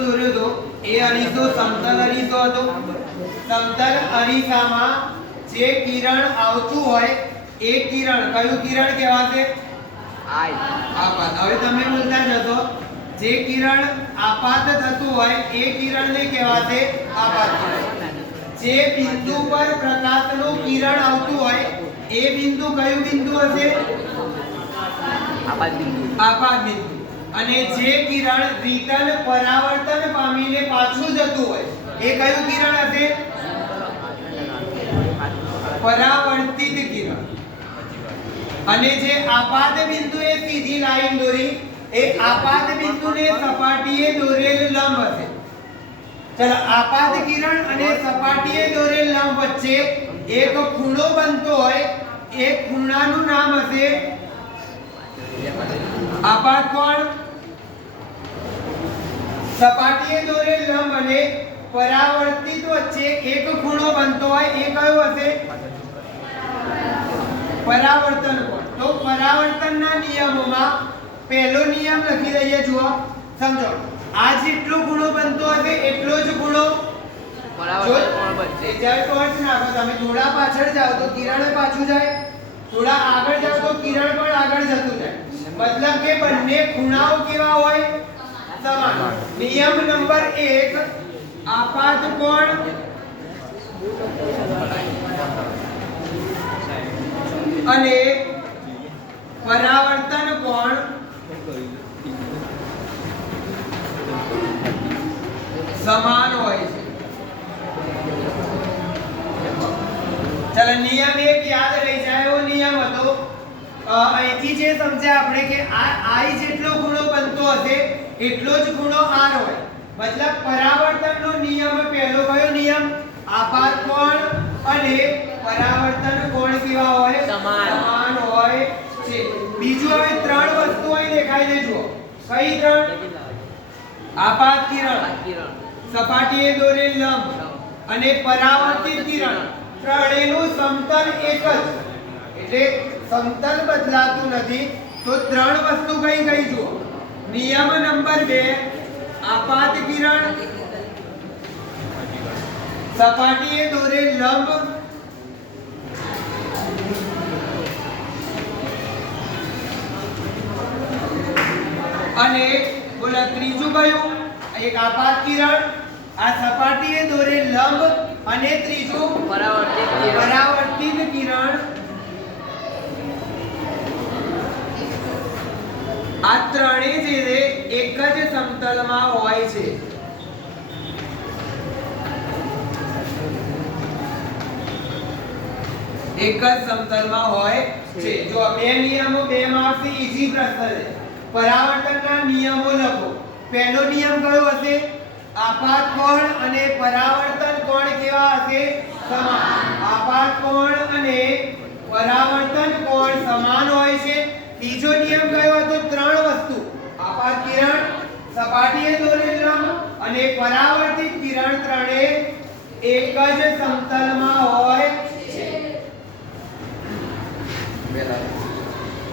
દોર્યો એ અરીસો સમતલ અરીસો હતો. સમતલ અરીસામાં જે કિરણ આવતું હોય એ કિરણ કયું કિરણ કહેવાશે? આપાત. હવે તમે બોલતા જશો. જે કિરણ આપાત થતું હોય એ કિરણને કહેવાશે આપાત જે બિંદુ પર પ્રકાશનું કિરણ આવતું હોય એ બિંદુ કયું બિંદુ હશે? આપાત બિંદુ. અને જે કિરણ રિટર્ન પરાવર્તન પામીને પાછું જતું હોય, એ કયું કિરણ હશે? પરાવર્તિત કિરણ. અને જે આપાત બિંદુએ સીધી લાઈન દોરી, એ આપાત બિંદુને સપાટીએ દોરેલ લંબ હશે. ચલો, આપાત કિરણ અને સપાટીએ દોરેલ લંબ વચ્ચે એક ખૂણો બનતો હોય, એ ખૂણાનું નામ હશે આપાત કોણ? સપાટીએ દોરેલ લંબ અને પરાવર્તિત વચ્ચે એક ખૂણો બનતો હોય એ કયો હશે? પરાવર્તન કોણ? તો પરાવર્તનના નિયમોમાં પહેલો નિયમ લખી દઈએ જુઓ સમજો. આ જેટલો ખૂણો બનતો હશે એટલો જ ટોર્ચ નાખો તમે થોડા પાછળ જાઓ તો કિરણ પાછું જાય. થોડા આગળ જાઓ તો કિરણ પણ આગળ જતું જાય. મતલબ કે બંને ખૂણાઓ કેવા હોય? સમાન નિયમ નંબર 1 આપાત કોણ? અને પરાવર્તન કોણ? સમાન હોય છે. ચાલો, નિયમ એક યાદ રહી જાય. એવો નિયમ હતો. અહીંથી જે સમજ્યા આપણે કે આ, આઈ જેટલો એટલો જ ગુણો r હોય. મતલબ પરાવર્તનનો નિયમ પહેલો કયો નિયમ? આપાત કોણ અને પરાવર્તન કોણ કેવા હોય? સમાન. સમાન હોય છે. બીજું હવે ત્રણ વસ્તુ અહીં દેખાઈ દેજો જુઓ. કઈ ત્રણ? આપાત કિરણ. સપાટીએ દોરેલ લંબ. અને પરાવર્તિત કિરણ. ત્રણેયનું સમતલ એક જ. એટલે સમતલ બદલાતું નથી. તો ત્રણ વસ્તુ કઈ કઈ જુઓ. નિયમ નંબર 2 આપાત કિરણ. સપાટીએ દોરે લંબ. અને બોલો ત્રીજું કયું એક આપાત કિરણ. આ સપાટીએ દોરે લંબ અને ત્રીજું પરાવર્તિત. પરાવર્તિત કિરણ આ ત્રણેય જે છે એક જ સમતલમાં હોય છે. એક જ સમતલમાં હોય છે. જો બે નિયમો બે માર્ક્સથી ઈઝી પ્રશ્ન છે. પરાવર્તનના નિયમો લખો. પહેલો નિયમ કયો હશે? આપાત કોણ અને પરાવર્તન કોણ કેવા હશે? સમાન. આપાત કોણ અને પરાવર્તન કોણ સમાન હોય છે? ત્રીજો નિયમ કયો હતો? ત્રણ વસ્તુ આપાત કિરણ સપાટીએ દોરેલ લંબ અને પરાવર્તિત કિરણ ત્રણે એક જ સમતલમાં હોય છે.